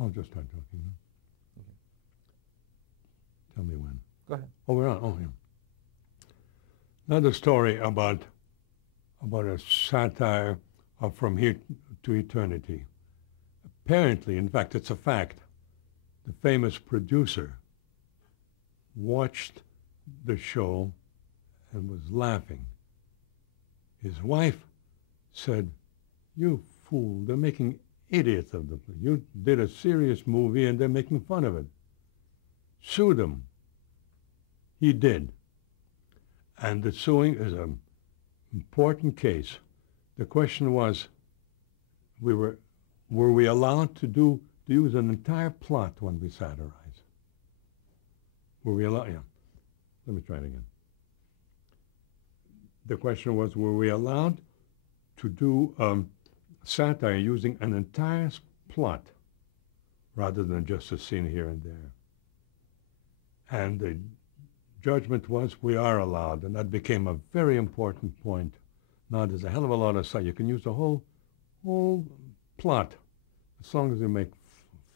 I'll just start talking. Okay. Tell me when. Go ahead. Oh, we're on. Oh, yeah. Another story about a satire of From Here to Eternity. Apparently, in fact, it's a fact, the famous producer watched the show and was laughing. His wife said, "You fool, they're making idiots of the You did a serious movie and they're making fun of it." Sued him. He did. And the suing is an important case. The question was, were we allowed to use an entire plot when we satirize? Were we allowed? Yeah. Let me try it again. The question was, were we allowed to do satire using an entire plot rather than just a scene here and there? And the judgment was we are allowed, and that became a very important point. Now there's a hell of a lot of satire. You can use the whole plot as long as you make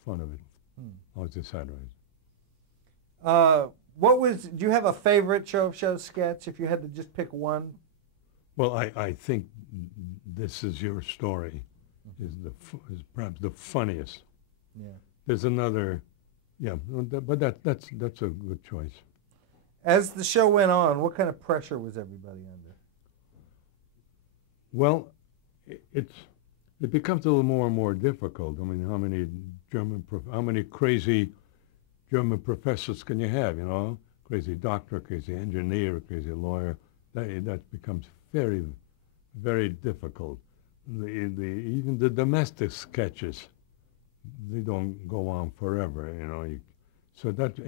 fun of it. Or it's satirized. Do you have a favorite show sketch if you had to just pick one? Well, I think This Is Your Story is perhaps the funniest. Yeah. There's another, yeah, but that's a good choice. As the show went on, what kind of pressure was everybody under? Well, it becomes a little more and more difficult. I mean, how many crazy German professors can you have? You know, crazy doctor, crazy engineer, crazy lawyer. That becomes very, very difficult. Even the domestic sketches, they don't go on forever. You know, so that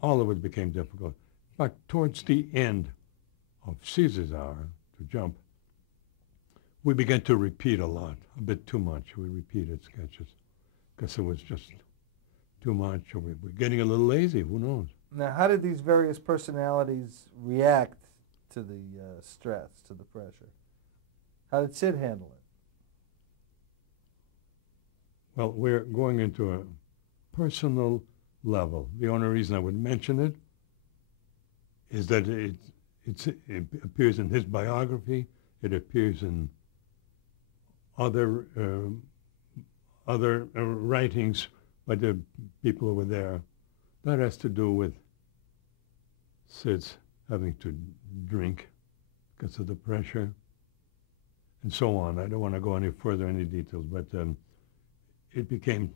all of it became difficult. In fact, towards the end of Caesar's Hour, to jump, we began to repeat a lot, a bit too much. We repeated sketches because it was just too much, or we were getting a little lazy, who knows? Now, how did these various personalities react to the stress, to the pressure? How did Sid handle it? Well, we're going into a personal level. The only reason I would mention it is that it appears in his biography. It appears in other writings by the people who were there. That has to do with Sid's having to drink because of the pressure and so on. I don't want to go any further, any details, but it became,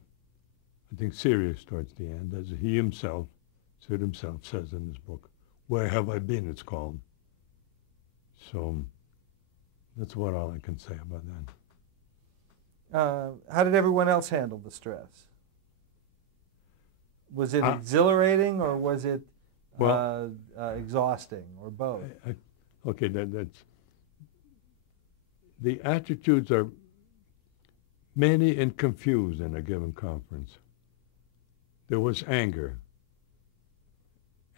I think, serious towards the end, as he himself, Sid himself, says in his book. Where Have I Been, it's called. So that's what all I can say about that. How did everyone else handle the stress? Was it exhilarating, or was it exhausting, or both? Okay, that's... The attitudes are many and confused in a given conference. There was anger.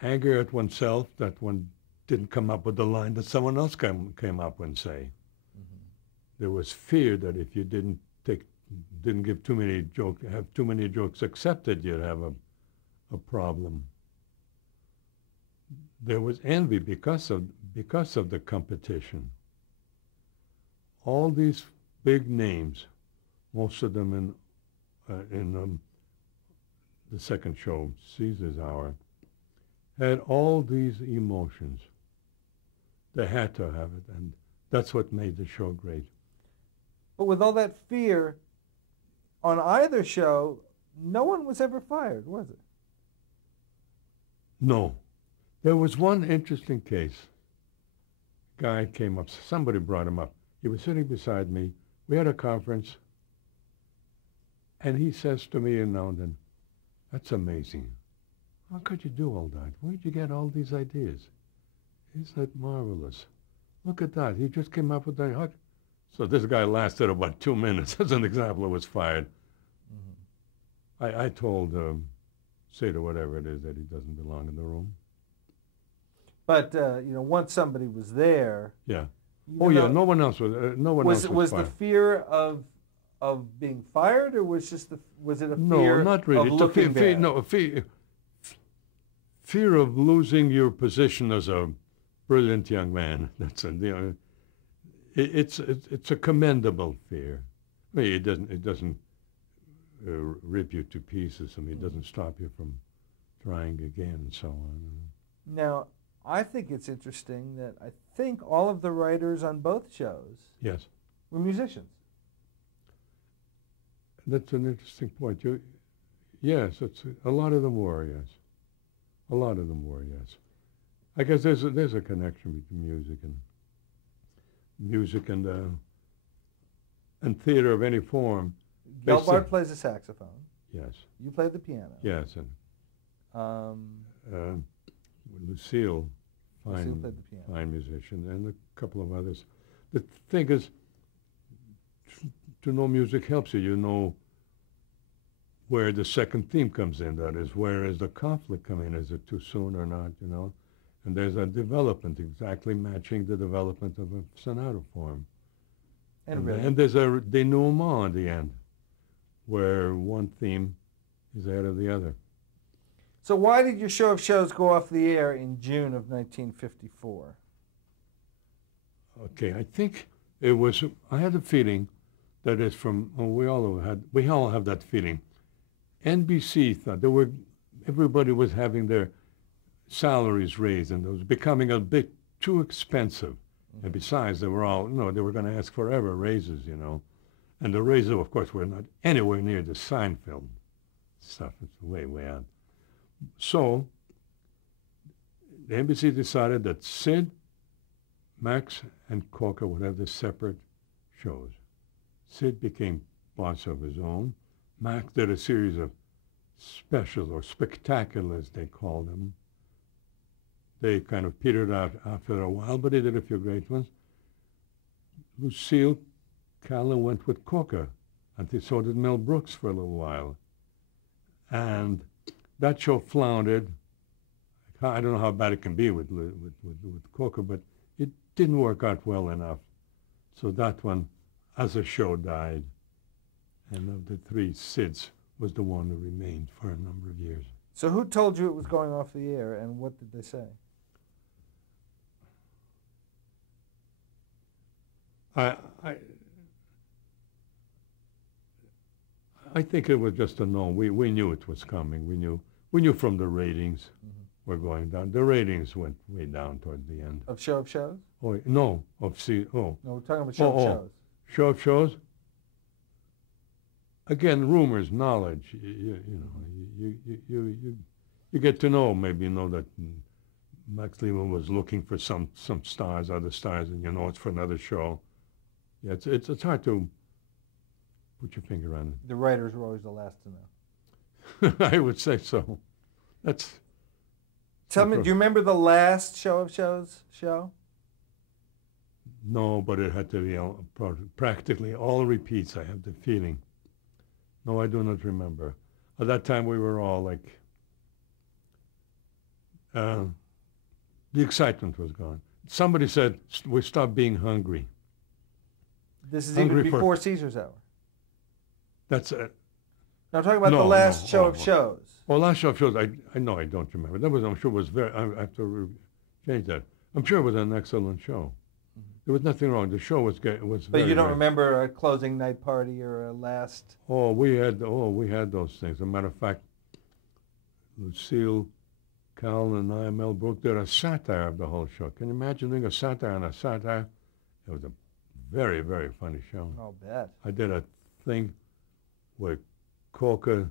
Anger at oneself that one didn't come up with the line that someone else came up and say. Mm-hmm. There was fear that if you didn't give too many jokes, have too many jokes accepted, you'd have a problem. There was envy because of the competition. All these big names, most of them in the second show, Caesar's Hour, had all these emotions. They had to have it, and that's what made the show great. But with all that fear, on either show, no one was ever fired, was it? No. There was one interesting case. Guy came up, somebody brought him up. He was sitting beside me. We had a conference, and he says to me now and then, "That's amazing. How could you do all that? Where'd you get all these ideas? Isn't that marvelous? Look at that. He just came up with that." So this guy lasted about 2 minutes. As an example, was fired. Mm-hmm. I told Sid or whatever it is that he doesn't belong in the room. But once somebody was there. Yeah. Oh yeah. No one else was. No one else was Was fired. the fear of of being fired, or was it a No, fear not really. of It's a looking bad? no, fear of losing your position as a brilliant young man. That's it's a commendable fear. I mean, it doesn't rip you to pieces. I mean, it doesn't stop you from trying again and so on. Now, I think it's interesting that I think all of the writers on both shows Yes, were musicians. that's an interesting point. Yes, a lot of them were. Yes, a lot of them were. Yes, I guess there's a connection between music and theater of any form. Gelbart plays the saxophone. Yes. You played the piano. Yes, and Um, Lucille, Lucille played the piano. fine musician, and a couple of others. The thing is, to know music helps you. You know where the second theme comes in. That is, where is the conflict coming in? Is it too soon or not? You know, and there's a development exactly matching the development of a sonata form. And there's a denouement at the end, where one theme is ahead of the other. So why did your show of shows go off the air in June of 1954? Okay, I think it was. I had the feeling that it's from. Oh, we all have that feeling. NBC thought everybody was having their salaries raised, and it was becoming a bit too expensive. Mm-hmm. And besides, they were going to ask forever raises, and the raises, of course, were not anywhere near the Seinfeld stuff. It's way, way out. So the NBC decided that Sid, Max, and Coca would have the separate shows. Sid became boss of his own. Max did a series of specials, or spectaculars, they called them. They kind of petered out after a while, but he did a few great ones. Lucille Callan went with Coca, and so did Mel Brooks for a little while. And that show floundered. I don't know how bad it can be with Coca, but it didn't work out well enough. So that one, as a show, died. And of the three, Sid's was the one who remained for a number of years. So who told you it was going off the air, and what did they say? I think it was just a no. We knew it was coming. We knew from the ratings were going down. The ratings went way down toward the end. Of Show of Shows? Oh no, No, we're talking about Show of Shows. Show of Shows. Again, rumors, knowledge. You get to know that Max Lehman was looking for some stars, other stars, and it's for another show. Yeah, it's hard to put your finger on it. The writers were always the last to know. I would say so. Tell me, do you remember the last Show of Shows show? No, but it had to be practically all repeats, I have the feeling. No, I do not remember. At that time, we were all like, the excitement was gone. Somebody said, we stopped being hungry. This is even before Caesar's Hour. That's it. Now, I'm talking about the last Show of Shows. Well, last Show of Shows, I know I don't remember. That was, I'm sure, was very, I have to change that. I'm sure it was an excellent show. There was nothing wrong. The show was But you don't remember a closing night party or a last? We had those things. As a matter of fact, Lucille, Cal, and I, Mel Brooks, did a satire of the whole show. Can you imagine doing a satire on a satire? It was a very, very funny show. I'll bet. I did a thing where Coca,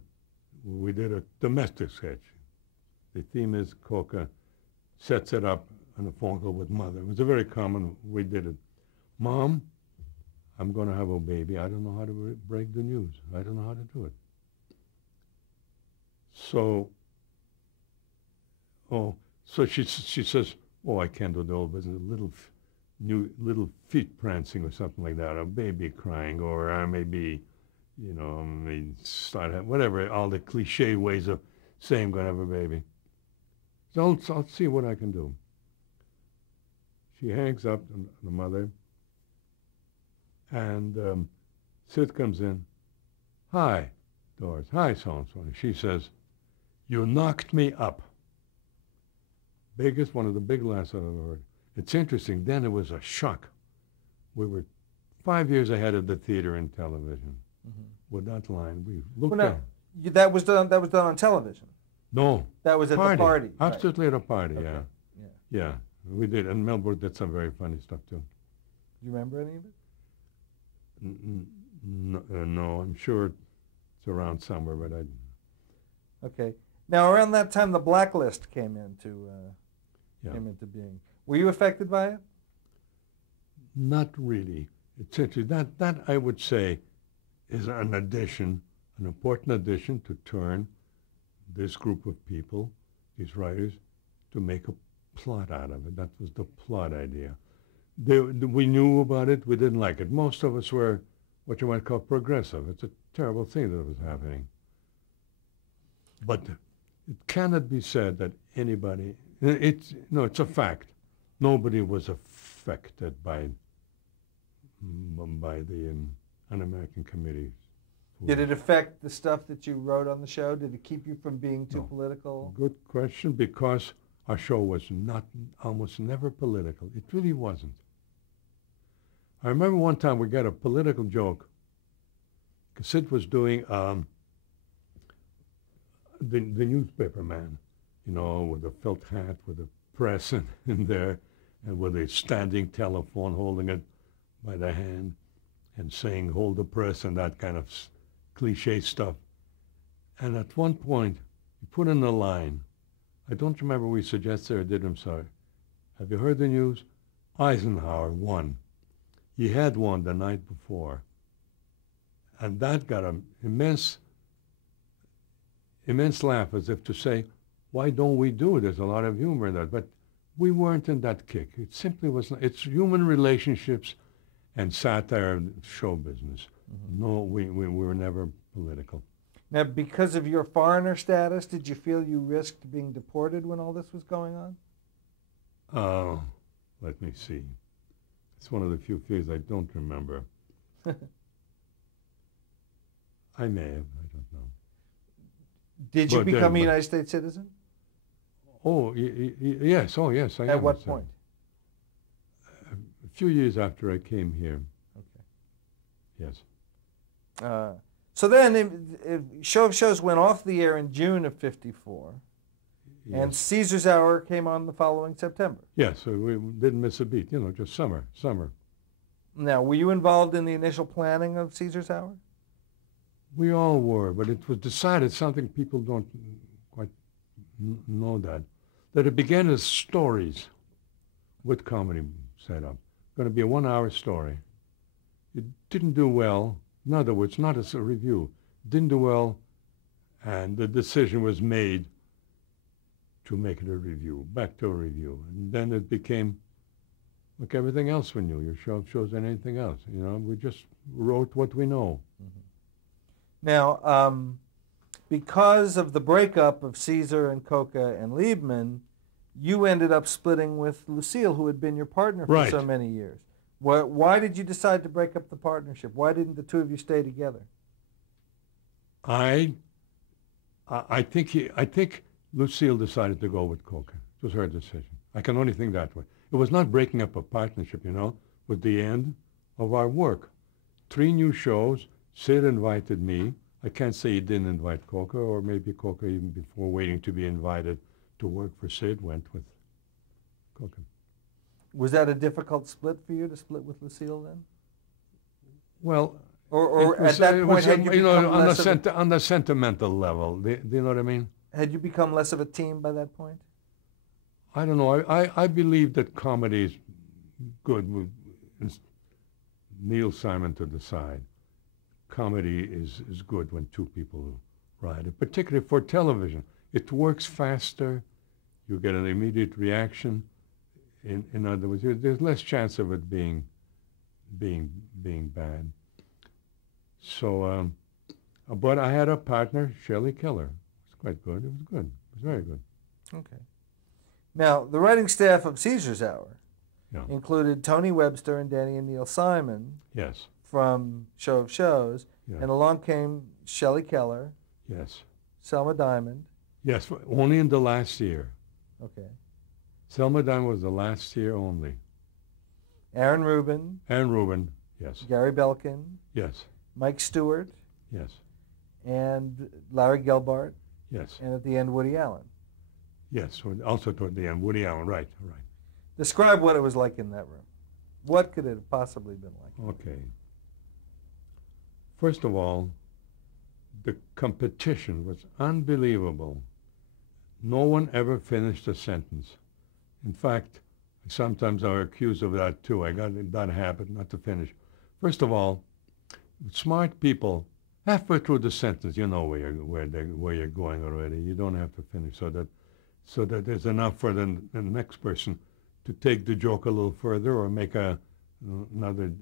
we did a domestic sketch. The theme is Coca sets it up on a phone call with Mother. It was a very common, we did it. Mom, I'm going to have a baby. I don't know how to break the news. I don't know how to do it. So she says, I can't do the old business. Little feet prancing or something like that, a baby crying, or I may be, start having, whatever, all the cliche ways of saying I'm going to have a baby. So I'll see what I can do. She hangs up, the mother, and Sid comes in. "Hi, Doris. Hi, so-and-so." And she says, "You knocked me up." One of the big laughs I've ever heard. It's interesting. Then it was a shock. We were 5 years ahead of the theater and television. With that line, we looked Well, at. now, that was done. That was done on television. No. That was at the party. Absolutely at a party, Okay. yeah. Yeah. Yeah, we did. And Melbourne did some very funny stuff, too. Do you remember any of it? No, I'm sure it's around somewhere, but I... Okay. Now, around that time, the blacklist came into Yeah. being. Were you affected by it? Not really. It's interesting. That I would say is an addition, an important addition to turn this group of people, these writers, to make a plot out of it. That was the plot idea. We knew about it. We didn't like it. Most of us were what you might call progressive. It's a terrible thing that was happening. But it cannot be said that anybody, it's a fact. Nobody was affected by the Un-American Committee. Did it affect the stuff that you wrote on the show? Did it keep you from being too No. political? Good question, because our show was almost never political. It really wasn't. I remember one time we got a political joke. Sid was doing the newspaper man, with a felt hat, with a press in there, and with a standing telephone, holding it by the hand, and saying, "Hold the press," and that kind of cliche stuff. And at one point, he put in a line. I don't remember we suggested or did, I'm sorry. "Have you heard the news? Eisenhower won." He had won the night before. And that got an immense laugh, as if to say, why don't we do it? There's a lot of humor in that. But we weren't in that kick. It simply was not. It's human relationships and satire of show business. No, we were never political. Now, because of your foreigner status, did you feel you risked being deported when all this was going on? Let me see. It's one of the few things I don't remember. I may have. I don't know. Did you But, become a but- United States citizen? Oh, yes. Oh, yes, I am. At what So, point? a few years after I came here. Okay. Yes. So then, Show of Shows went off the air in June of '54, and Yes. Caesar's Hour came on the following September. Yes, so we didn't miss a beat. Just summer. Now, were you involved in the initial planning of Caesar's Hour? We all were, but it was decided, something people don't quite know, that it began as stories with comedy set up. Going to be a 1-hour story. It didn't do well. In other words, not as a review. Didn't do well, and the decision was made to make it a review, back to a review. And then it became like everything else we knew. Your show shows than anything else. We just wrote what we know. Now, because of the breakup of Caesar and Coca and Liebman, you ended up splitting with Lucille, who had been your partner for Right. so many years. Why did you decide to break up the partnership? Why didn't the two of you stay together? I think Lucille decided to go with Coca. It was her decision. I can only think that way. It was not breaking up a partnership, with the end of our work. 3 new shows. Sid invited me. I can't say he didn't invite Coca, or maybe Coca, even before waiting to be invited to work for Sid, went with Coca. Was that a difficult split for you to split with Lucille then? Well, Or it was, at that it point, was, had you become less of on the sentimental level. Do you know what I mean? had you become less of a team by that point? I don't know. I believe that comedy is good with Neil Simon to decide. Comedy is good when 2 people write it, particularly for television. It works faster. You get an immediate reaction. In other words, there's less chance of it being bad. So, but I had a partner, Shelley Keller. It was quite good. It was good. It was very good. Okay. Now, the writing staff of Caesar's Hour Yeah. included Tony Webster and Danny and Neil Simon Yes. from Show of Shows, Yeah. And along came Shelley Keller, Yes. Selma Diamond. Yes, only in the last year. Okay. Selma Diamond was the last year only. Aaron Rubin. And Reuben, yes. Gary Belkin. Yes. Mike Stewart. Yes. And Larry Gelbart. Yes. And at the end, Woody Allen. Yes. Also toward the end, Woody Allen. Right. Right. Describe what it was like in that room. What could it have possibly been like? Okay. First of all, the competition was unbelievable. No one ever finished a sentence. In fact, sometimes I'm accused of that too. I got that habit not to finish. First of all, smart people, halfway through the sentence, you know where you're going already. You don't have to finish, so that there's enough for the next person to take the joke a little further or make another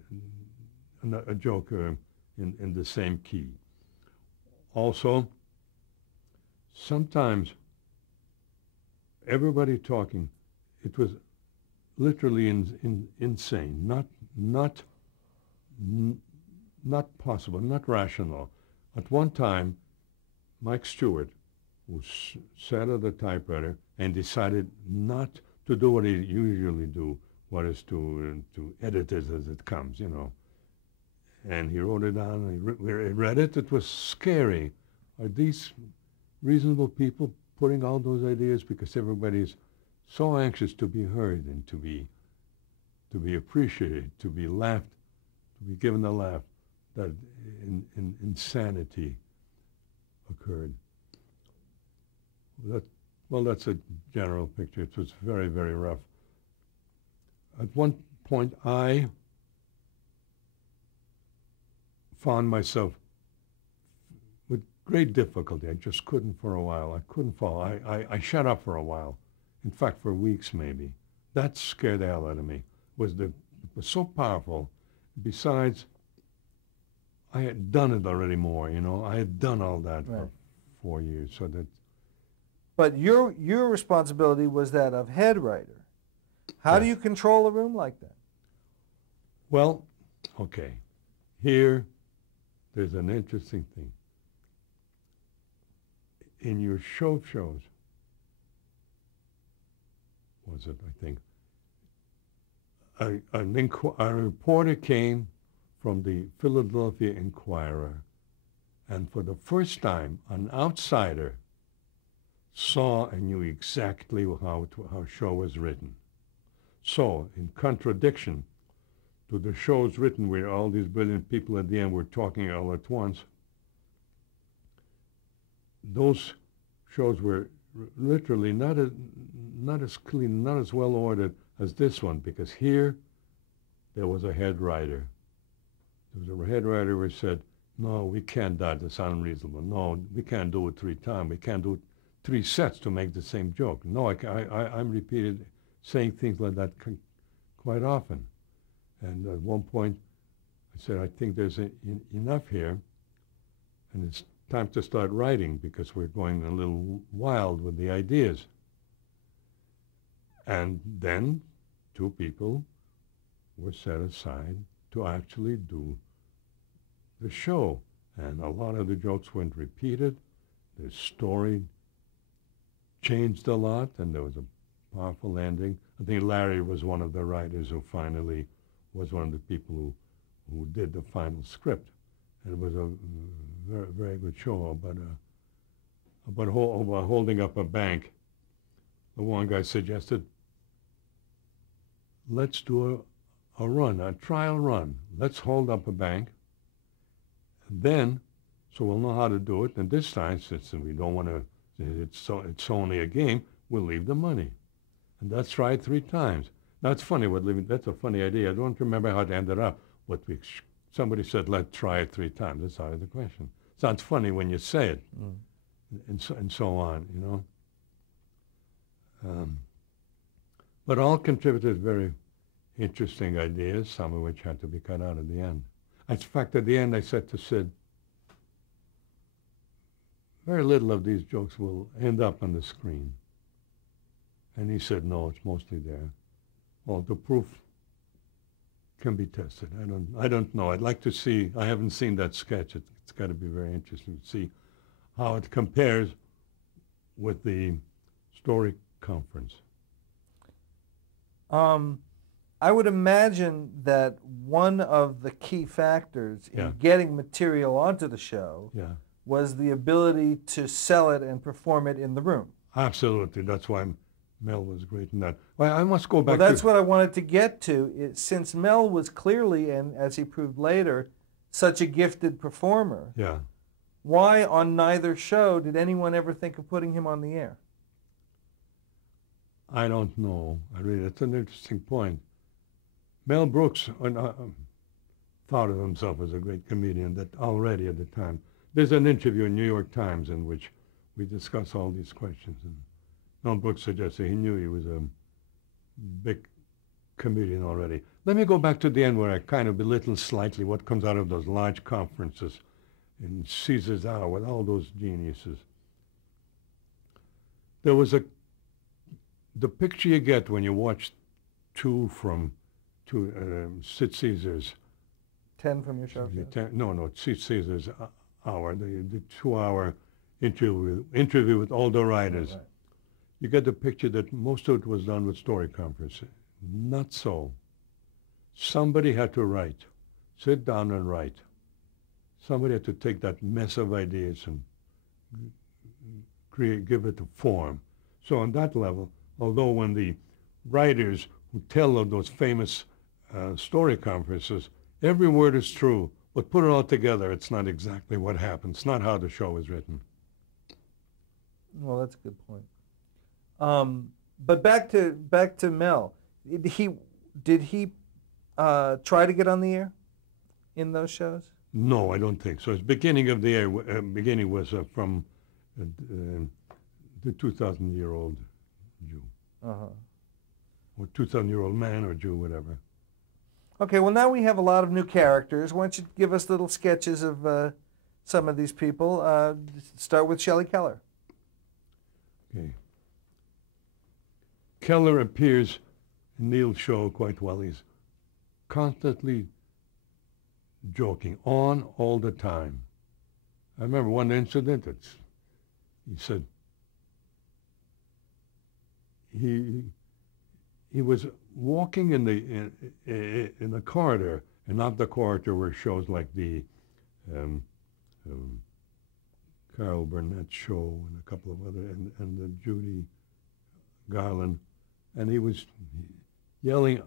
joke in the same key. Also, sometimes everybody talking, it was literally insane, not possible, not rational. At one time, Mike Stewart, who sat at the typewriter and decided not to do what he usually do, what is to edit it as it comes, you know. And he wrote it down, and he read it. It was scary. Are these reasonable people putting all those ideas because everybody's so anxious to be heard and to be appreciated, to be laughed, to be given a laugh, that insanity occurred. Well, that's a general picture. It was very, very rough. At one point, I found myself with great difficulty. I just couldn't for a while. I couldn't fall. I shut up for a while. In fact, for weeks maybe. That scared the hell out of me. It was so powerful. Besides, I had done it already more, you know. I had done all that for 4 years, so that. But your responsibility was that of head writer. How do you control a room like that? Well, okay. Here, there's an interesting thing. In your shows, was it, I think, a reporter came from the Philadelphia Inquirer, and for the first time, an outsider saw and knew exactly how show was written. So, in contradiction to the shows written where all these brilliant people at the end were talking all at once, those shows were literally not as clean, not as well ordered as this one, because here there was a head writer. There was a head writer who said, no, we can't do that, it's unreasonable. No, we can't do it 3 times. We can't do it 3 sets to make the same joke. No, I'm repeated saying things like that quite often. And at one point, I said, I think there's enough here, and it's time to start writing because we're going a little wild with the ideas. And then 2 people were set aside to actually do the show. And a lot of the jokes weren't repeated. The story changed a lot, and there was a powerful ending. I think Larry was one of the writers who finally was one of the people who did the final script. And it was a very, very good show about holding up a bank. The one guy suggested, let's do a run, a trial run. Let's hold up a bank. And then, so we'll know how to do it. And this time, since we don't want to, it's only a game, we'll leave the money. And let's try it 3 times. Now, it's funny, that's a funny idea. I don't remember how it ended up. Somebody said, let's try it 3 times. That's out of the question. Sounds funny when you say it, and so on, you know. But all contributed very interesting ideas, some of which had to be cut out at the end. In fact, at the end, I said to Sid, very little of these jokes will end up on the screen. And he said, no, it's mostly there. Well, the proof can be tested. I don't know. I'd like to see. I haven't seen that sketch. It's got to be very interesting to see how it compares with the story conference. I would imagine that one of the key factors in Yeah. getting material onto the show Yeah, was the ability to sell it and perform it in the room. absolutely. That's why Mel was great in that. Well, I must go Well, back that's to. what I wanted to get to. Since Mel was clearly, and as he proved later, such a gifted performer, Yeah. why on neither show did anyone ever think of putting him on the air? I don't know. It's an interesting point. Mel Brooks thought of himself as a great comedian that already at the time. There's an interview in New York Times in which we discuss all these questions. And Mel Brooks suggested he knew he was a big comedian already. Let me go back to the end where I kind of belittle slightly what comes out of those large conferences in Caesar's Hour with all those geniuses. There was the picture you get when you watch Sid Caesar's. 10 from your show? No, Sid Caesar's Hour, the 2-hour interview with all the writers. Right. You get the picture that most of it was done with story conference. Not so. Somebody had to write, sit down and write. Somebody had to take that mess of ideas and give it a form. So on that level, although when the writers who tell of those famous story conferences, every word is true, but put it all together, it's not exactly what happened. It's not how the show was written. Well, that's a good point. But back to Mel. Did he try to get on the air in those shows? No, I don't think so. His beginning of the air, beginning was from the 2,000-year-old Jew. Uh-huh. Or 2,000-year-old man or Jew, whatever. Okay, well, now we have a lot of new characters. Why don't you give us little sketches of some of these people? Start with Shelley Keller. Okay. Keller appears in Neil's show quite well. He's constantly joking on all the time. I remember one incident. He said he was walking in the corridor, and not the corridor where shows like the Carol Burnett show and a couple of other, and the Judy Garland, and he was yelling,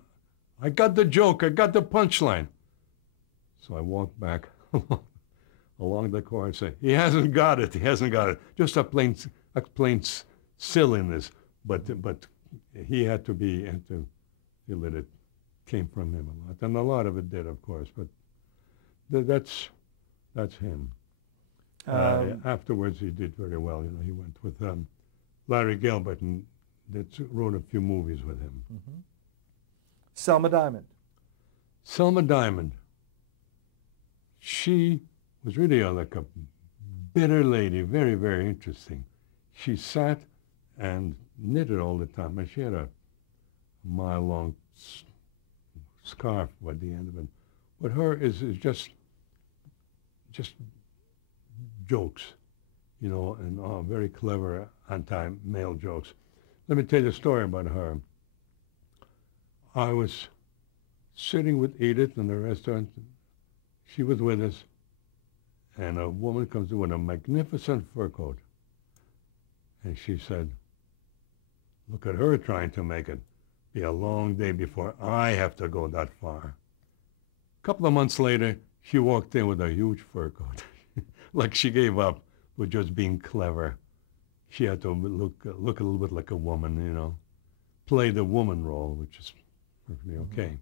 "I got the joke, I got the punchline." So I walked back along the corridor and said, he hasn't got it. Just a plain silliness, but he had to feel that it came from him a lot, and a lot of it did, of course. But that's him. Afterwards, he did very well. He went with Larry Gilbert and wrote a few movies with him. Mm-hmm. Selma Diamond. Selma Diamond. She was really like a bitter lady, very, very interesting. She sat and knitted all the time, and she had a mile-long scarf by the end of it. But her is just jokes, and very clever anti-male jokes. Let me tell you a story about her. I was sitting with Edith in the restaurant. She was with us, and a woman comes in with a magnificent fur coat. And she said, "Look at her trying to make it be a long day before I have to go that far." A couple of months later, she walked in with a huge fur coat. Like she gave up with just being clever. She had to look a little bit like a woman, play the woman role, which is perfectly okay.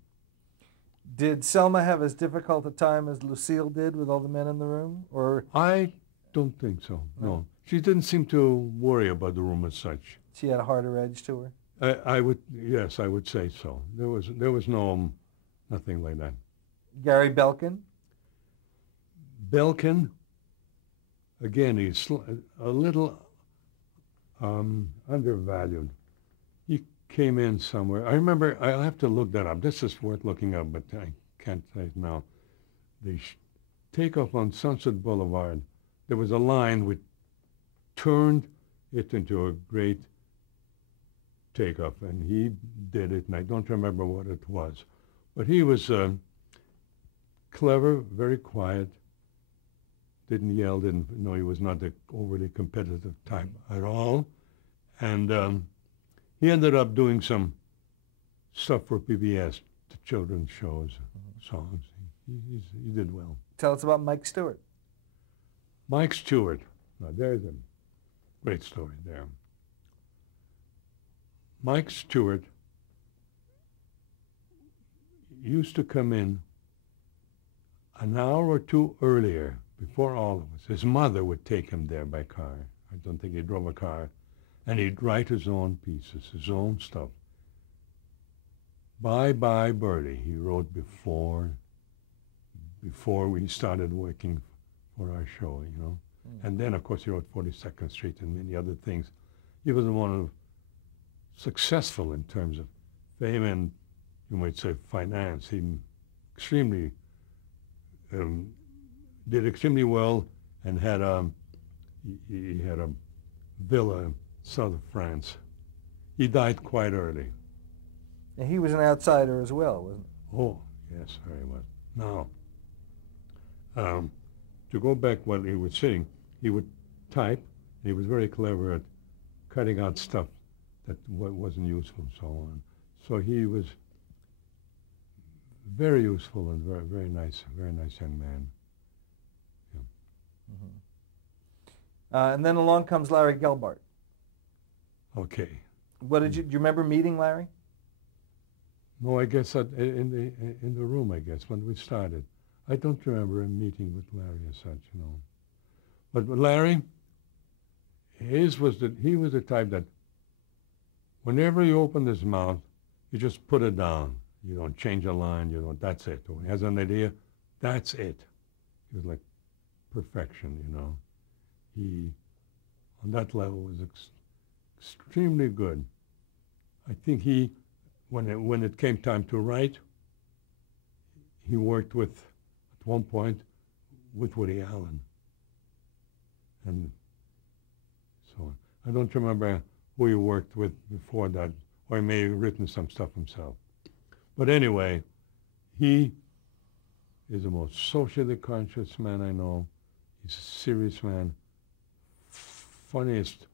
Did Selma have as difficult a time as Lucille did with all the men in the room? Or I don't think so, no. She didn't seem to worry about the room as such. She had a harder edge to her? I would say so. There was nothing like that. Gary Belkin? Belkin, again, he's a little undervalued. He came in somewhere. I remember, I'll have to look that up. This is worth looking up, but I can't say it now. The takeoff on Sunset Boulevard, there was a line which turned it into a great takeoff, and he did it, and I don't remember what it was. But he was clever, very quiet, didn't yell, he was not the overly competitive type at all. And he ended up doing some stuff for PBS, the children's shows, songs. He did well. Tell us about Mike Stewart. Mike Stewart. Now, there's a great story there. Mike Stewart used to come in an hour or two earlier, before all of us. His mother would take him there by car. I don't think he drove a car. And he'd write his own pieces, his own stuff. Bye Bye Birdie, he wrote before we started working for our show, you know. And then, of course, he wrote 42nd Street and many other things. He was one of successful in terms of fame and, you might say, finance. He extremely did extremely well and had he had a villa south of France. He died quite early. And he was an outsider as well, wasn't he? Oh, yes, very much. Now, to go back while he was sitting, he would type. He was very clever at cutting out stuff that wasn't useful and so on. So he was very useful and very nice young man. Yeah. Mm-hmm. And then along comes Larry Gelbart. Okay. What do you remember meeting Larry? No, I guess in the room, I guess, when we started. I don't remember a meeting with Larry as such, you know. But Larry, he was the type that whenever he opened his mouth, you just put it down. You don't change a line, that's it. When he has an idea, that's it. He was like perfection, you know. He, on that level, was extremely good. I think when it came time to write, he worked at one point, with Woody Allen. And so on. I don't remember who he worked with before that, or he may have written some stuff himself. But anyway, he is the most socially conscious man I know. He's a serious man, funniest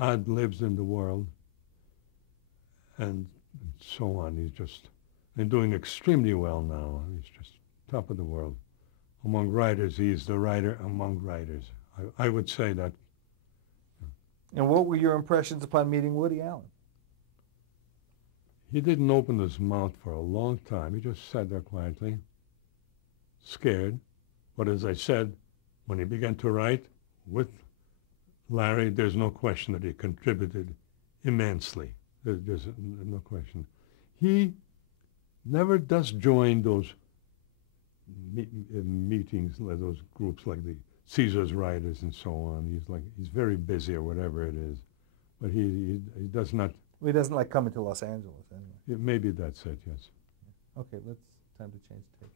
ad-libs in the world, and so on. He's just doing extremely well now. He's just top of the world. Among writers, he's the writer among writers. I would say that. And what were your impressions upon meeting Woody Allen? He didn't open his mouth for a long time. He just sat there quietly, scared. But as I said, when he began to write with Larry, there's no question that he contributed immensely. There's no question. He never does join those meetings, those groups like the Caesar's Writers and so on. He's very busy or whatever it is. But he does not. He doesn't like coming to Los Angeles anyway. Maybe that's it, yes. Okay, time to change tape.